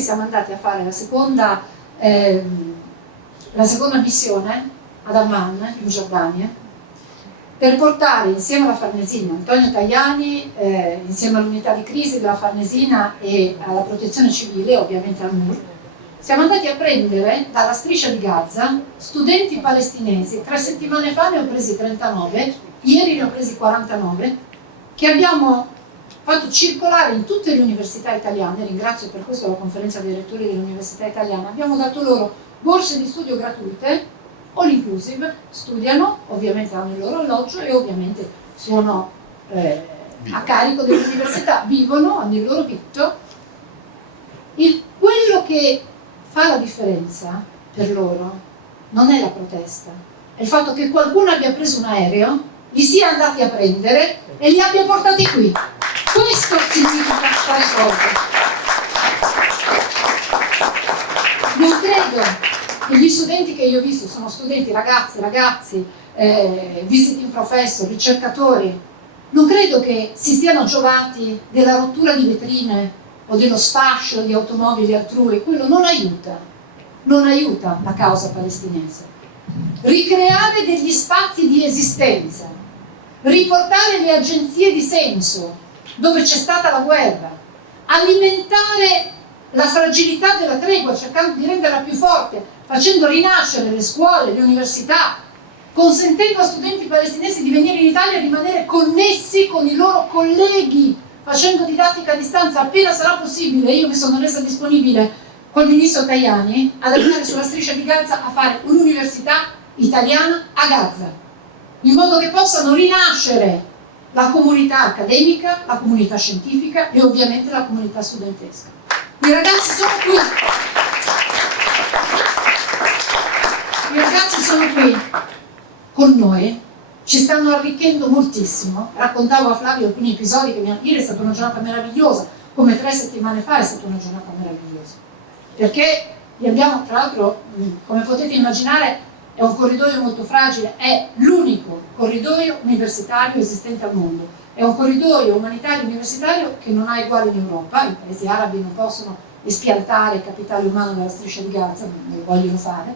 siamo andati a fare la seconda missione ad Amman, in Giordania, per portare insieme alla Farnesina, Antonio Tajani, insieme all'unità di crisi della Farnesina e alla protezione civile, ovviamente al MUR, siamo andati a prendere dalla striscia di Gaza studenti palestinesi. 3 settimane fa ne ho presi 39, ieri ne ho presi 49, che abbiamo fatto circolare in tutte le università italiane. Ringrazio per questo la conferenza dei rettori delle università italiane. Abbiamo dato loro borse di studio gratuite, all inclusive, studiano, ovviamente hanno il loro alloggio e ovviamente sono a carico dell'università, vivono, hanno il loro vitto. Quello che fa la differenza per loro non è la protesta, è il fatto che qualcuno abbia preso un aereo, li sia andati a prendere e li abbia portati qui. Questo significa fare soldi. Non credo che gli studenti che io ho visto sono studenti, ragazzi, visiting professor, ricercatori. Non credo che si stiano giovati della rottura di vetrine o dello sfascio di automobili altrui. Quello non aiuta la causa palestinese. Ricreare degli spazi di esistenza, riportare le agenzie di senso dove c'è stata la guerra, alimentare la fragilità della tregua cercando di renderla più forte, facendo rinascere le scuole, le università, consentendo a studenti palestinesi di venire in Italia e rimanere connessi con i loro colleghi, facendo didattica a distanza appena sarà possibile. Io mi sono resa disponibile col ministro Tajani ad andare sulla striscia di Gaza a fare un'università italiana a Gaza, in modo che possano rinascere la comunità accademica, la comunità scientifica e ovviamente la comunità studentesca. I ragazzi sono qui. I ragazzi sono qui con noi, ci stanno arricchendo moltissimo. Raccontavo a Flavio alcuni episodi che ieri è stata una giornata meravigliosa, come 3 settimane fa è stata una giornata meravigliosa, perché li abbiamo, tra l'altro, come potete immaginare, è un corridoio molto fragile, è l'unico corridoio universitario esistente al mondo, è un corridoio umanitario universitario che non ha uguali in Europa. I paesi arabi non possono espiantare il capitale umano dalla striscia di Gaza, non lo vogliono fare,